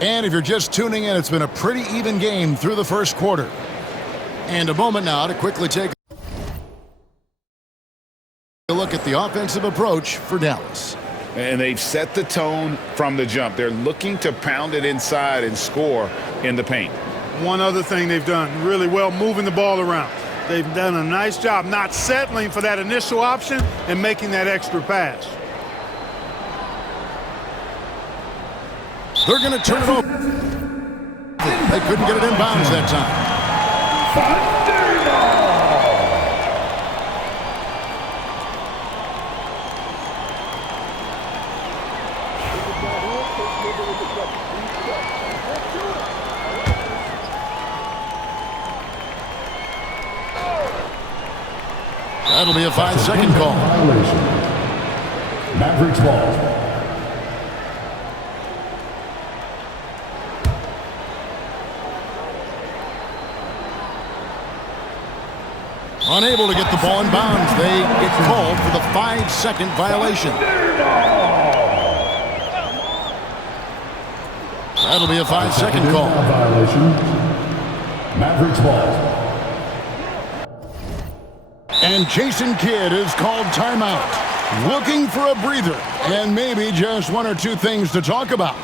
And if you're just tuning in, it's been a pretty even game through the first quarter. And a moment now to quickly take a look at the offensive approach for Dallas. And they've set the tone from the jump. They're looking to pound it inside and score in the paint. One other thing they've done really well, moving the ball around. They've done a nice job not settling for that initial option and making that extra pass. They're going to turn it over. They couldn't get it in bounds that time. That'll be a 5-second call. Violation. Mavericks ball. Unable to get the ball in bounds. They get called for the 5-second violation. That'll be a 5-second call. Violation. Mavericks ball. And Jason Kidd is called timeout. Looking for a breather and maybe just one or two things to talk about.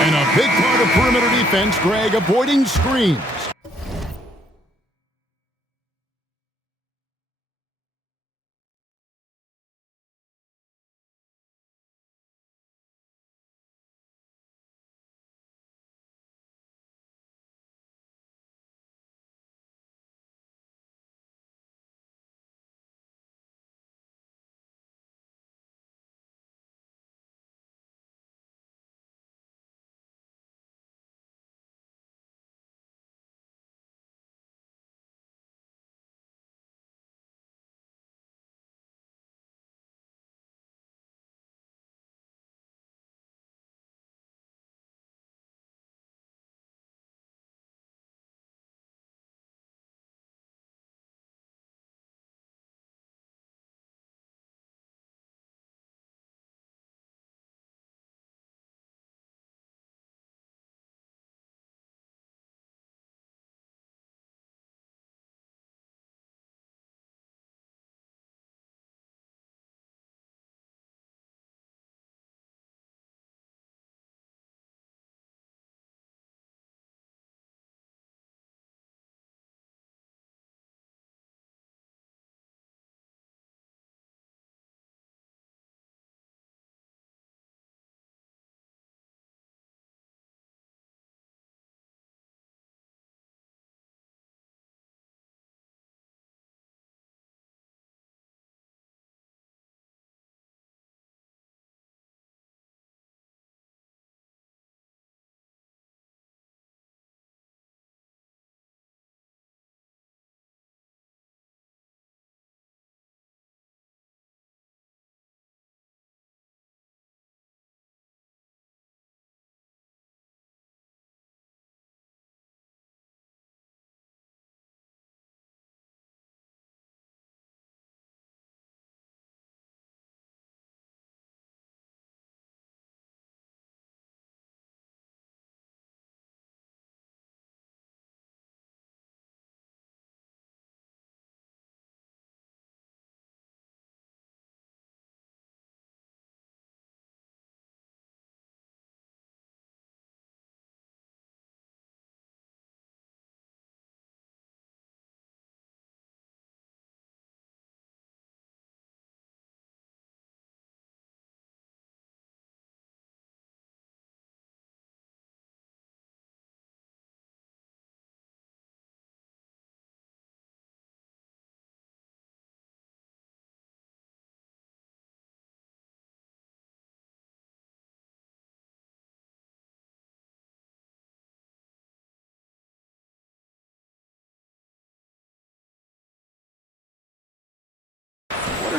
And a big part of perimeter defense, Greg, avoiding screens.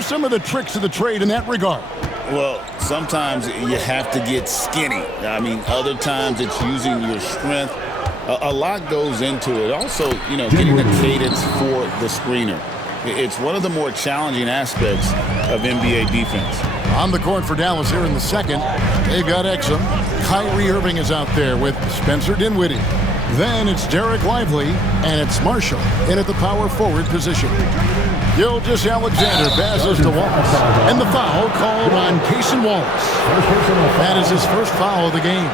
some of the tricks of the trade in that regard? Well, sometimes you have to get skinny. I mean, other times it's using your strength. A lot goes into it. Also, getting the cadence for the screener. It's one of the more challenging aspects of NBA defense. On the court for Dallas here in the second, they've got Exum. Kyrie Irving is out there with Spencer Dinwiddie. Then it's Derek Lively, and it's Marshall in at the power forward position. Gilgeous-Alexander passes to Wallace, and the foul called on Cason Wallace. That is his first foul of the game.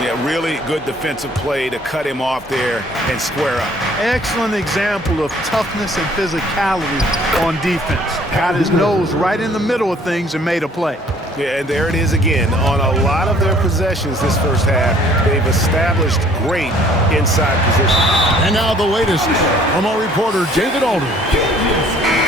Yeah, really good defensive play to cut him off there and square up. Excellent example of toughness and physicality on defense. Got his nose right in the middle of things and made a play. Yeah, and there it is again. On a lot of their possessions this first half, they've established great inside position. And now the latest from our reporter, David Aldridge.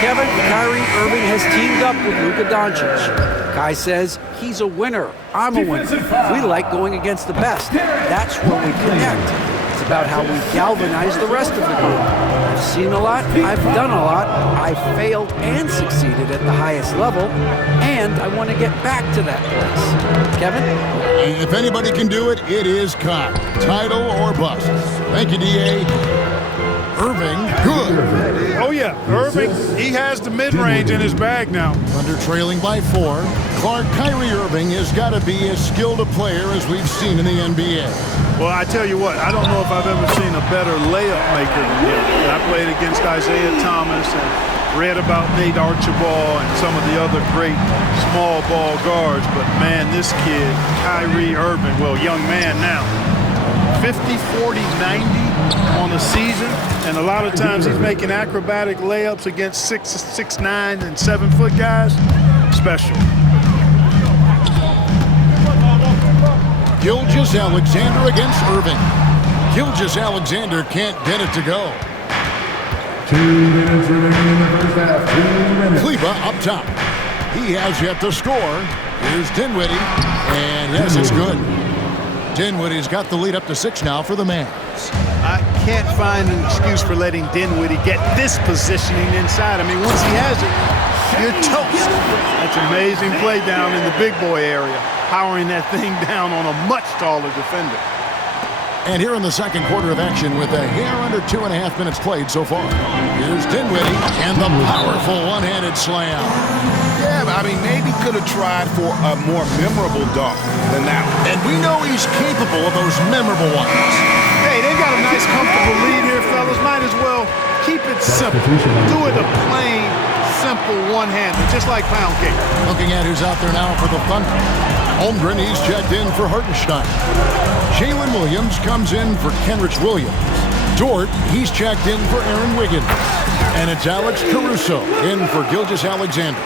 Kevin, Kyrie Irving has teamed up with Luka Doncic. Kai says he's a winner. I'm a winner. We like going against the best. That's where we connect. It's about how we galvanize the rest of the group. I've seen a lot. I've done a lot. I've failed and succeeded at the highest level. And I want to get back to that place. Kevin? If anybody can do it, it is Kai. Title or bust. Thank you, D.A. Irving, good. Oh, yeah. Irving, he has the mid-range in his bag now. Under trailing by 4, Kyrie Irving has got to be as skilled a player as we've seen in the NBA. Well, I tell you what, I don't know if I've ever seen a better layup maker than him. I played against Isaiah Thomas and read about Nate Archibald and some of the other great small ball guards. But, man, this kid, Kyrie Irving, well, young man now, 50, 40, 90 on the season, and a lot of times he's making acrobatic layups against 6'9" and 7-foot guys. Special. Gilgeous-Alexander against Irving. Gilgeous-Alexander can't get it to go. 2 minutes remaining in the first half. 2 minutes. Kleba up top. He has yet to score. Here's Dinwiddie, and yes, it's good. Dinwiddie's got the lead up to 6 now for the Mavs. I can't find an excuse for letting Dinwiddie get this positioning inside. I mean, once he has it, you're toast. That's amazing play down in the big boy area, powering that thing down on a much taller defender. And here in the second quarter of action with a hair under 2.5 minutes played so far. Here's Dinwiddie and the powerful one-handed slam. Yeah, but I mean, maybe could have tried for a more memorable dunk than that one. And we know he's capable of those memorable ones. Hey, they've got a nice, comfortable lead here, fellas. Might as well keep it simple. Do it a plain, simple one-hander, just like pound cake. Looking at who's out there now for the Thunder. Holmgren, he's checked in for Hartenstein. Jalen Williams comes in for Kenrich Williams. Dort, he's checked in for Aaron Wiggins. And it's Alex Caruso in for Gilgeous-Alexander.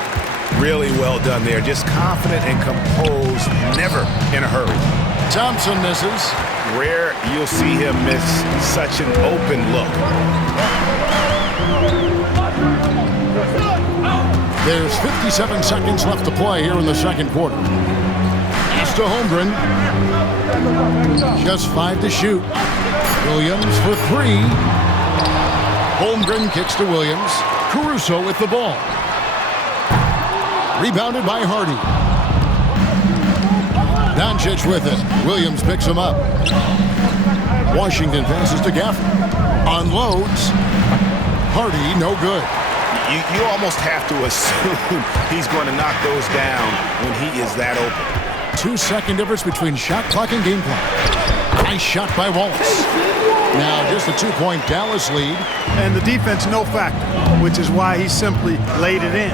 Really well done there. Just confident and composed, never in a hurry. Thompson misses. Rare you'll see him miss such an open look. There's 57 seconds left to play here in the second quarter. Pass to Holmgren. Just 5 to shoot. Williams for 3. Holmgren kicks to Williams. Caruso with the ball. Rebounded by Hardy. Doncic with it. Williams picks him up. Washington passes to Gafford. Unloads. Hardy, no good. You almost have to assume he's going to knock those down when he is that open. 2-second difference between shot clock and game clock. Nice shot by Wallace. Now just a 2-point Dallas lead. And the defense no factor, which is why he simply laid it in.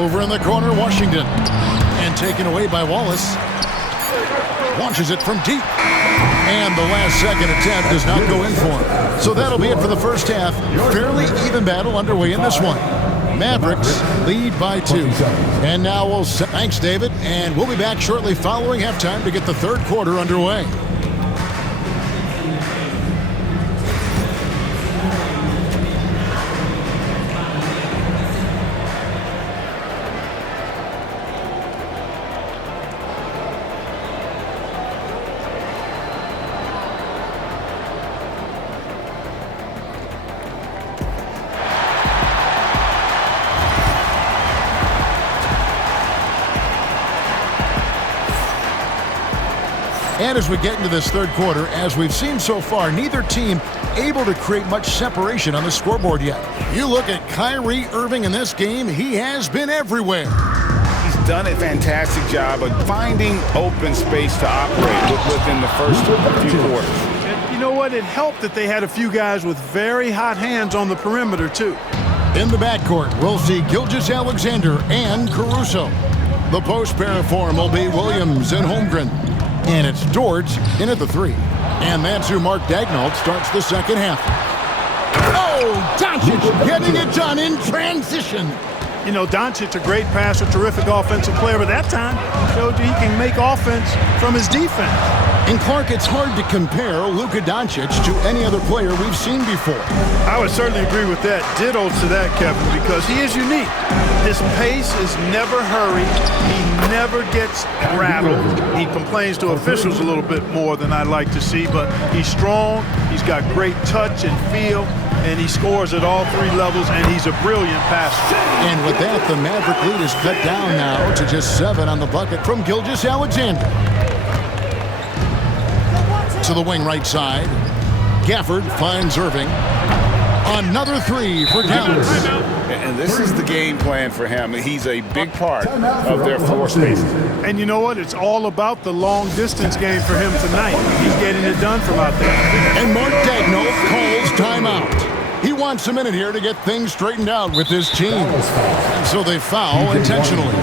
Over in the corner, Washington. And taken away by Wallace. Launches it from deep. And the last second attempt does not go in for him. So that'll be it for the first half. Fairly even battle underway in this one. Mavericks lead by 2. And now thanks, David. And we'll be back shortly following halftime to get the third quarter underway. And as we get into this third quarter, as we've seen so far, neither team able to create much separation on the scoreboard yet. You look at Kyrie Irving in this game, he has been everywhere. He's done a fantastic job of finding open space to operate within the first few quarters. And you know what? It helped that they had a few guys with very hot hands on the perimeter, too. In the backcourt, we'll see Gilgeous-Alexander and Caruso. The post pair for him will be Williams and Holmgren. And it's Dort in at the 3. And that's who Mark Daigneault starts the second half. Oh, Doncic getting it done in transition. You know, Doncic, a great passer, terrific offensive player, but that time showed you he can make offense from his defense. And Clark, it's hard to compare Luka Doncic to any other player we've seen before. I would certainly agree with that. Ditto to that, Kevin, because he is unique. His pace is never hurried. He never gets rattled. He complains to officials a little bit more than I'd like to see, but he's strong. He's got great touch and feel, and he scores at all 3 levels, and he's a brilliant passer. And with that, the Maverick lead is cut down now to just 7 on the bucket from Gilgeous-Alexander. To the wing right side. Gafford finds Irving. Another 3 for Dallas. And this is the game plan for him. He's a big part of their floor space. And you know what? It's all about the long-distance game for him tonight. He's getting it done from out there. And Mark Daigneault calls timeout. He wants a minute here to get things straightened out with his team. And so they foul intentionally.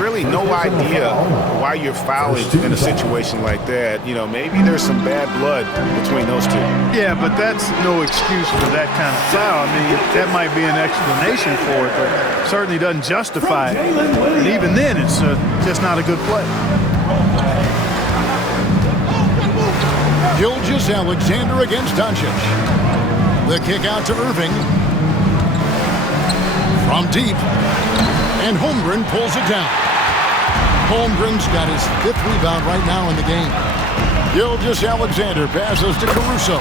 Really no idea why you're fouling in a situation like that. You know, maybe there's some bad blood between those two. Yeah, but that's no excuse for that kind of foul. I mean, that might be an explanation for it, but certainly doesn't justify it. And even then, it's just not a good play. Gilgeous-Alexander against Doncic. The kick out to Irving. From deep. And Holmgren pulls it down. Holmgren's got his 5th rebound right now in the game. Gilgeous-Alexander passes to Caruso.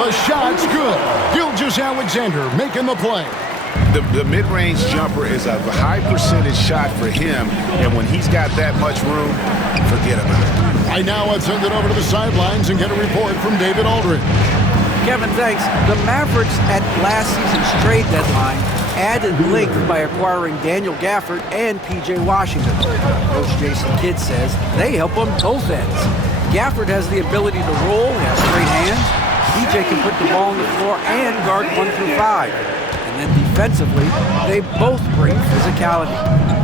The shot's good. Gilgeous-Alexander making the play. The mid-range jumper is a high percentage shot for him, and when he's got that much room, forget about it. Right now, let's send it over to the sidelines and get a report from David Aldridge. Kevin, thanks. The Mavericks at last season's trade deadline added length by acquiring Daniel Gafford and P.J. Washington. Coach Jason Kidd says they help on both ends. Gafford has the ability to roll, he has great hands. P.J. can put the ball on the floor and guard 1 through 5. And then defensively, they both bring physicality.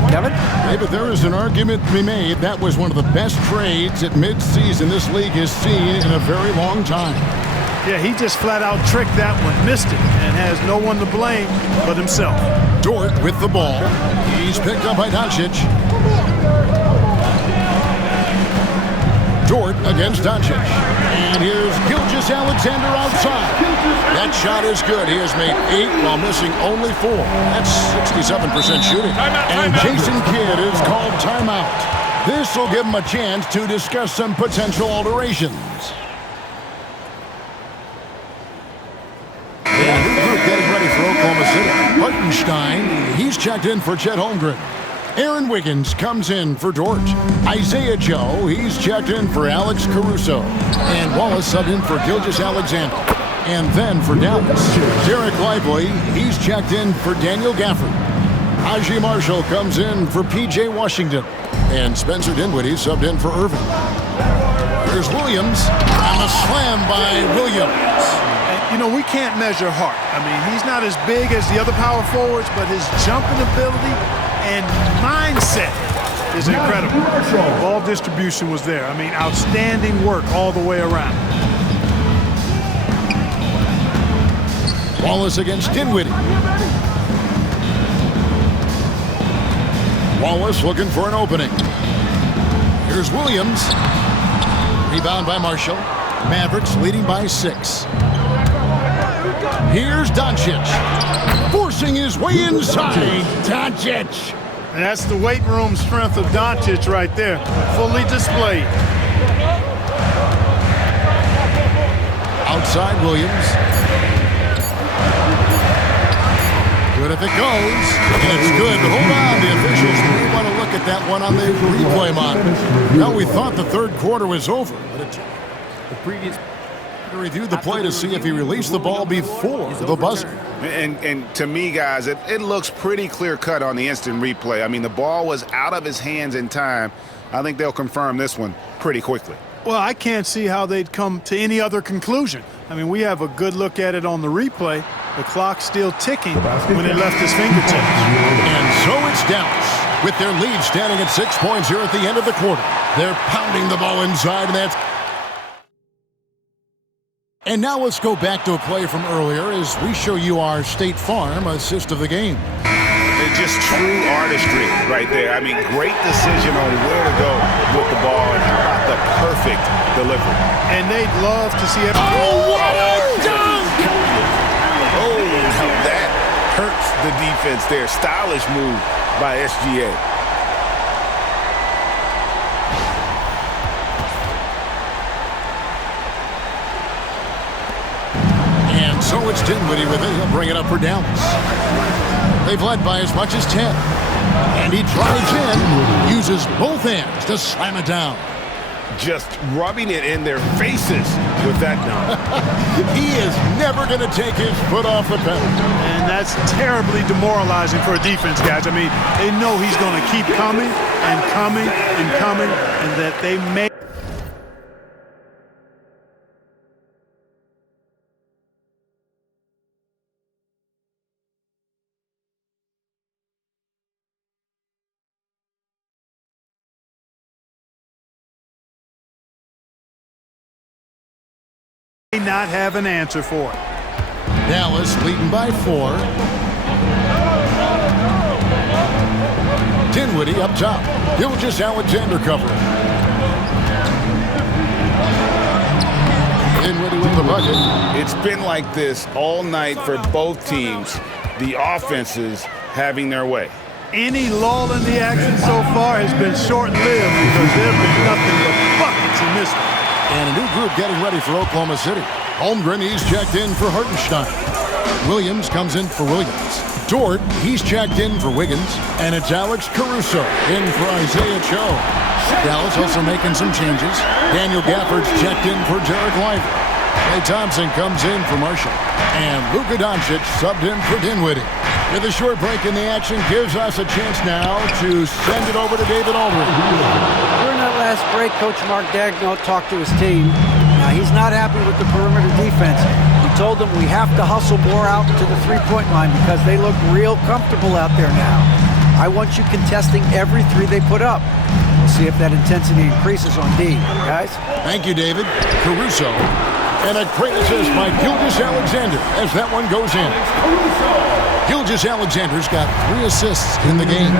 Kevin? Hey, but there is an argument to be made. That was one of the best trades at midseason this league has seen in a very long time. Yeah, he just flat out tricked that one, missed it, and has no one to blame but himself. Dort with the ball. He's picked up by Doncic. Dort against Doncic. And here's Gilgeous-Alexander outside. That shot is good. He has made 8 while missing only 4. That's 67% shooting. And Jason Kidd is called timeout. This will give him a chance to discuss some potential alterations. And a new group getting ready for Oklahoma City. Hartenstein, he's checked in for Chet Holmgren. Aaron Wiggins comes in for Dort. Isaiah Joe, he's checked in for Alex Caruso. And Wallace subbed in for Gilgeous-Alexander. And then for Dallas, Derek Lively, he's checked in for Daniel Gafford. Haji Marshall comes in for P.J. Washington. And Spencer Dinwiddie subbed in for Irving. There's Williams, and a slam by Williams. You know, we can't measure heart. I mean, he's not as big as the other power forwards, but his jumping ability and mindset is incredible. Ball distribution was there. I mean, outstanding work all the way around. Wallace against Dinwiddie. Wallace looking for an opening. Here's Williams. Rebound by Marshall. Mavericks leading by 6. Here's Doncic. Forcing his way inside. Doncic. And that's the weight room strength of Doncic right there. Fully displayed. Outside Williams. Good if it goes. And it's good, but hold on, the officials may want to look at that one on the replay monitor. Now, we thought the third quarter was over, but the previous reviewed the play to see if he released the ball before the buzzer. And to me, guys, it looks pretty clear-cut on the instant replay. I mean, the ball was out of his hands in time. I think they'll confirm this one pretty quickly. Well, I can't see how they'd come to any other conclusion. I mean, we have a good look at it on the replay. The clock's still ticking when it left his fingertips. And so it's Dallas with their lead standing at 6 points here at the end of the quarter. They're pounding the ball inside, and that's... And now let's go back to a play from earlier as we show you our State Farm assist of the game. It's just true artistry right there. I mean, great decision on where to go with the ball, and how about the perfect delivery. And they'd love to see it. Oh, what a dunk! Oh, that hurts the defense there. Stylish move by SGA. And so it's Dinwiddie with it. He'll bring it up for Dallas. They've led by as much as 10. And he drives in, uses both hands to slam it down. Just rubbing it in their faces with that dunk. He is never going to take his foot off the pedal. And that's terribly demoralizing for a defense, guys. I mean, they know he's going to keep coming and coming and coming, and that they may... not have an answer for it. Dallas leading by 4. Dinwiddie up top. Gilgeous-Alexander covering. Dinwiddie with the bucket. It's been like this all night for both teams. The offenses having their way. Any lull in the action so far has been short-lived because there have been nothing but buckets in this one. And a new group getting ready for Oklahoma City. Holmgren, he's checked in for Hartenstein. Williams comes in for Williams. Dort, he's checked in for Wiggins. And it's Alex Caruso in for Isaiah Cho. Dallas also making some changes. Daniel Gafford's checked in for Derek Lively. Klay Thompson comes in for Marshall. And Luka Doncic subbed in for Dinwiddie. With a short break in the action gives us a chance now to send it over to David Aldridge. During that last break, Coach Mark Daigneault talked to his team. Now, he's not happy with the perimeter defense. He told them we have to hustle more out to the three-point line because they look real comfortable out there now. I want you contesting every three they put up. We'll see if that intensity increases on D, guys. Thank you, David. Caruso. And a great assist by Gilgeous-Alexander as that one goes in. Gilgeous-Alexander's got 3 assists in the game.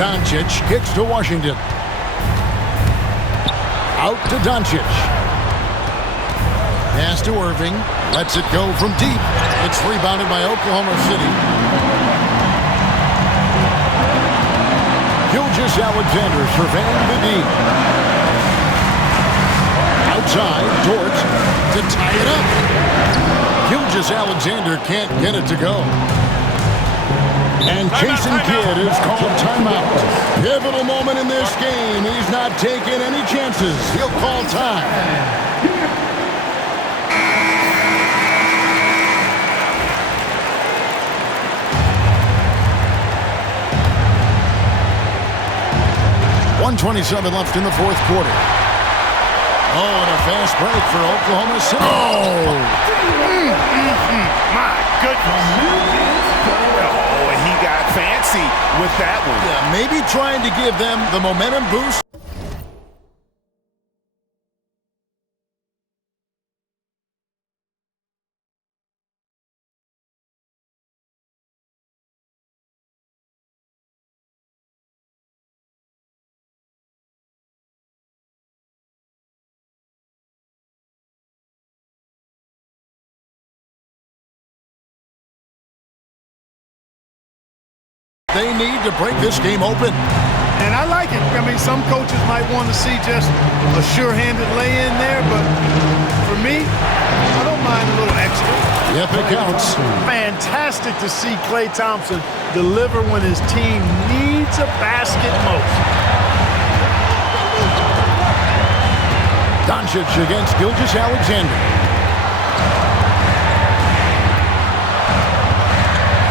Doncic kicks to Washington. Out to Doncic. Pass to Irving. Lets it go from deep. It's rebounded by Oklahoma City. Gilgeous-Alexander surveying the D. Outside, Dort to tie it up. Gilgeous-Alexander can't get it to go. And Jason Kidd is called timeout. Pivotal moment in this game. He's not taking any chances. He'll call time. .127 left in the fourth quarter. Oh, and a fast break for Oklahoma City. Oh! My goodness. He got fancy with that one. Yeah, maybe trying to give them the momentum boost. They need to break this game open. And I like it. I mean, some coaches might want to see just a sure-handed lay-in there, but for me, I don't mind a little extra. Yep, it counts. Fantastic to see Klay Thompson deliver when his team needs a basket most. Doncic against Gilgeous-Alexander.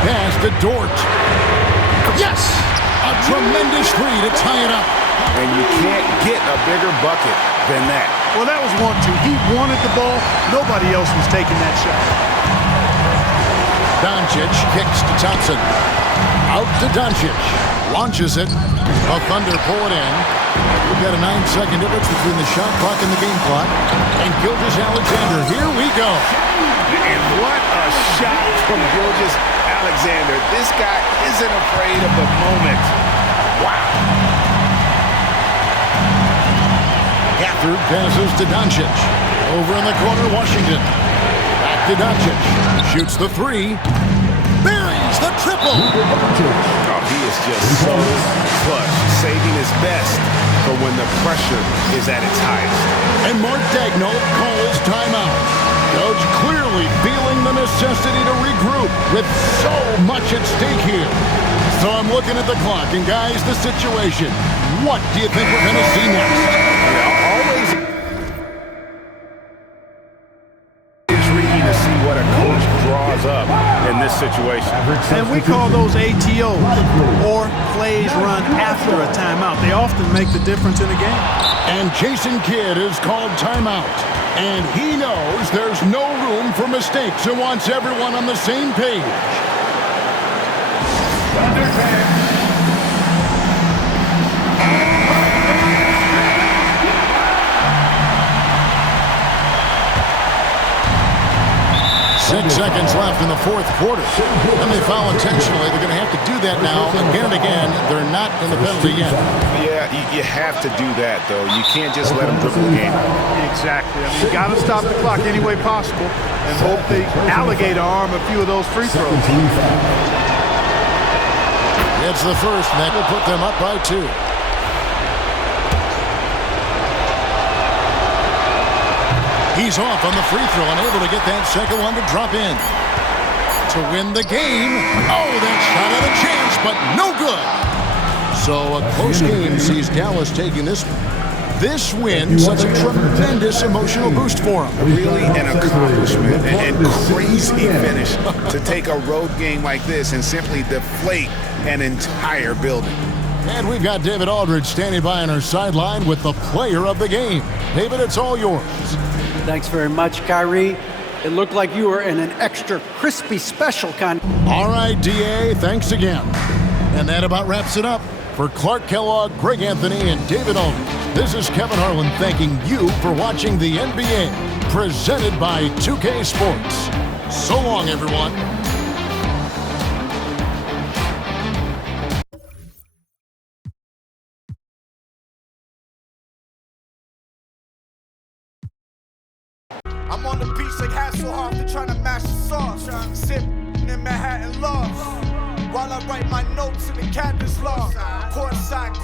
Pass to Dort. Yes! A tremendous three to tie it up. And you can't get a bigger bucket than that. Well, that was 1-2. He wanted the ball. Nobody else was taking that shot. Doncic kicks to Thompson. Out to Doncic. Launches it. The Thunder pull it in. We've got a 9-second difference between the shot clock and the game clock. And Gilgeous-Alexander. Here we go. And what a shot from Gilgeous-Alexander. This guy isn't afraid of the moment. Wow. Gafford passes to Doncic. Over in the corner, Washington. Back to Doncic. Shoots the three. Buries the triple. Oh, he is just so clutch, saving his best for when the pressure is at its highest. And Mark Daigneault calls timeout. Coach clearly feeling the necessity to regroup with so much at stake here. So I'm looking at the clock, and guys, the situation. What do you think we're going to see next? Always intriguing to see what a coach draws up in this situation. And we call those ATOs, or plays run after a timeout. They often make the difference in a game. And Jason Kidd is called timeout. And he knows there's no room for mistakes and wants everyone on the same page. seconds left in the fourth quarter. And they foul intentionally. They're going to have to do that now again and again. They're not in the penalty yet. Yeah, you have to do that, though. You can't just let them dribble the game. Exactly. I mean, you got to stop the clock any way possible and hope they alligator arm a few of those free throws. It's the first, and that will put them up by 2. He's off on the free throw, unable to get that second one to drop in. To win the game. Oh, that shot had a chance, but no good. So a close game sees Dallas taking this one. This win such a tremendous emotional boost for him. Really an accomplishment and crazy finish to take a road game like this and simply deflate an entire building. And we've got David Aldridge standing by on our sideline with the player of the game. David, it's all yours. Thanks very much, Kyrie. It looked like you were in an extra crispy special kind. All right, D.A., thanks again. And that about wraps it up. For Clark Kellogg, Greg Anthony, and David Aldridge, this is Kevin Harlan thanking you for watching the NBA, presented by 2K Sports. So long, everyone. I'm on the beach like Hasselhoff, trying to mash the sauce. Sip in Manhattan loft while I write my notes in the captain's log. Courtside.